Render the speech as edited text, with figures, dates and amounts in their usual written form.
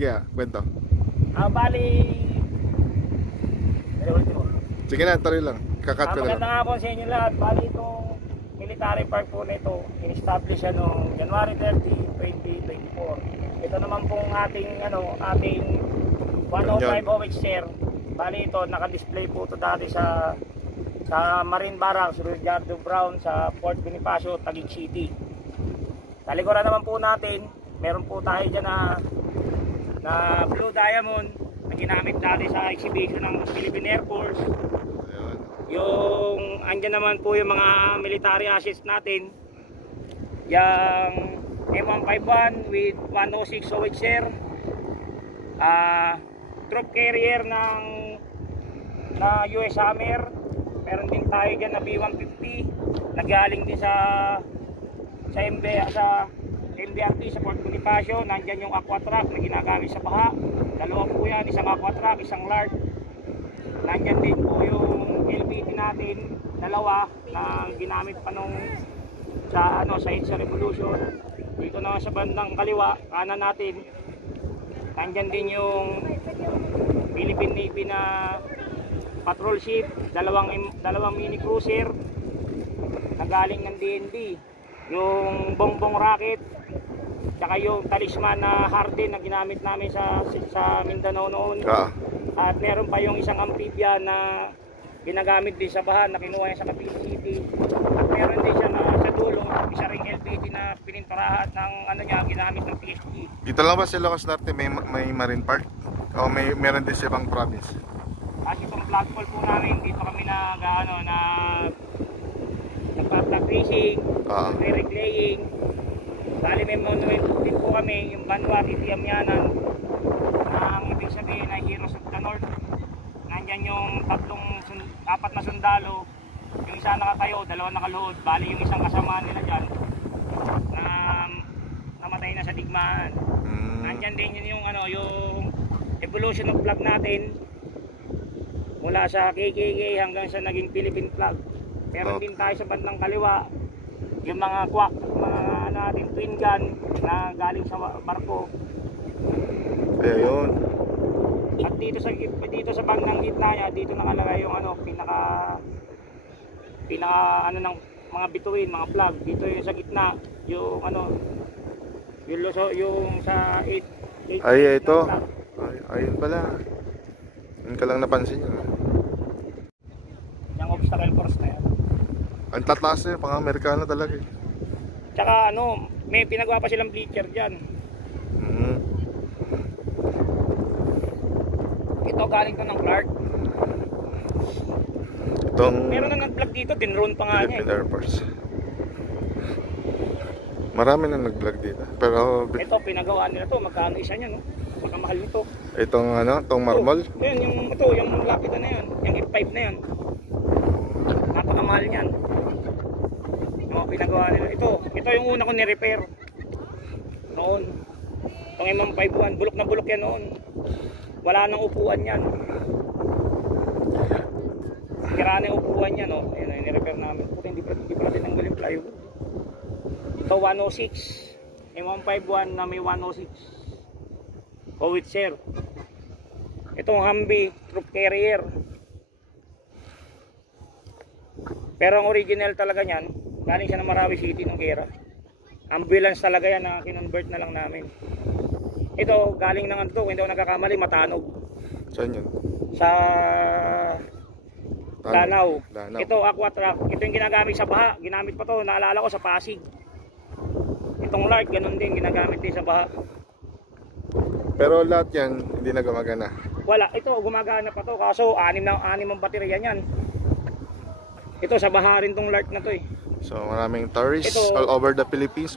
Sige kwento. Bali, Sige na, tuloy lang. Kakat ko na lang. magandang hapon sa inyo lahat. Bali itong military park po nito, in-establish siya noong January 30, 2024. Ito naman pong ating 105 OHR. Bali ito, naka-display po ito dati sa Marine Barracks, Ricardo Brown sa Fort Bonifacio, Taguig City. Sa likuran naman po natin, meron po tayo dyan na Blue Diamond na ginamit dati sa exhibition ng Philippine Air Force. Yung andyan naman po yung mga military assets natin, yung M151 with 106 OHR, troop carrier na US Hammer. Meron din tayo dyan na B150 nagaling din sa MDRT sa Fort Bonifacio. Nandyan yung aqua truck na ginagamit sa baha, dalawa po yan, isang aqua truck, isang large. Nandyan din po yung LBT natin, dalawa na ginamit pa nung sa EDSA Revolution. Dito naman sa bandang kaliwa, kanan natin, nandyan din yung Philippine Navy na patrol ship, dalawang mini cruiser na galing ng DND, yung Bongbong Rocket, tsaka yung Talisman na Harden na ginamit namin sa Mindanao noon. At meron pa yung isang amphibian na ginagamit din sa baha na kinuha niya sa Cavite City. At meron din siya sa dulo, isa ring LBT na pininturahan ng ginamit ng PSG. Dito lang ba sa Ilocos Norte may marine park? O meron din sa ibang province? Kasi itong flagpole po namin, dito kami nagpa-flag racing, nagre-reclaying. Bali may monument din po kami, yung Banwa, Titiamyanan, na ang ibig sabihin ay Heroes of the North. Nandyan yung apat na sundalo, yung isa nakatayo, dalawa nakaluhod. Bali yung isang kasama nila dyan na namatay na sa digmaan. Nandyan din yung evolution of flag natin mula sa KKK hanggang sa naging Philippine flag. Meron din tayo sa bandang kaliwa yung mga kwak, mga natin twin gun na galing sa barko. Ayun. At dito sa bandang gitna niya, dito nakalagay yung pinaka ng mga bituin, mga flag. Dito yung sa gitna, yung yung sa 8 ay ito. Ayun pala. Yun ka lang napansin yun. Yung obstacle course na yan. Ang tataas na yun, pang Amerikano talaga eh. Tsaka may pinagawa pa silang bleacher dyan. Ito galing to ng Clark. Meron na nag-vlog dito, dinrone pa nga niya. Philippine Air Force. Marami na nag-vlog dito. Pero ito pinagawa nila to, magkano isa niya, no? Makamahal nito. Itong itong marmol. Yan yung lapida na yan, yung F5 na yan. Napakamahal niyan. Yung pinagawa nila. Ito yung una ko ni-repair noon. Itong M151, bulok na bulok yan noon. Wala nang upuan yan. Kira na yung upuan yan, no? Ayun, ni-repair namin. Puto, hindi pa natin nanggaling plywood. Ito 106. M151 na may 106. OHR. Itong Humvee troop carrier. Pero ang original talaga niyan, galing siya ng Marawi City ng Gera. Ambulance talaga yan na kinonvert na lang namin. Ito galing ng kung hindi ako nagkakamali, Matanog. Saan yun? Sa Danau. Danau. Ito aqua truck. Ito yung ginagamit sa baha. Ginamit pa to, naalala ko sa Pasig. Itong large, ganun din, ginagamit din sa baha. Pero lahat yan, hindi na gumagana. Wala, ito gumagana pa to. Kaso, anim ang baterya niyan. Ito, sa baha rin tong large na to eh. So maraming tourists Ito, all over the Philippines.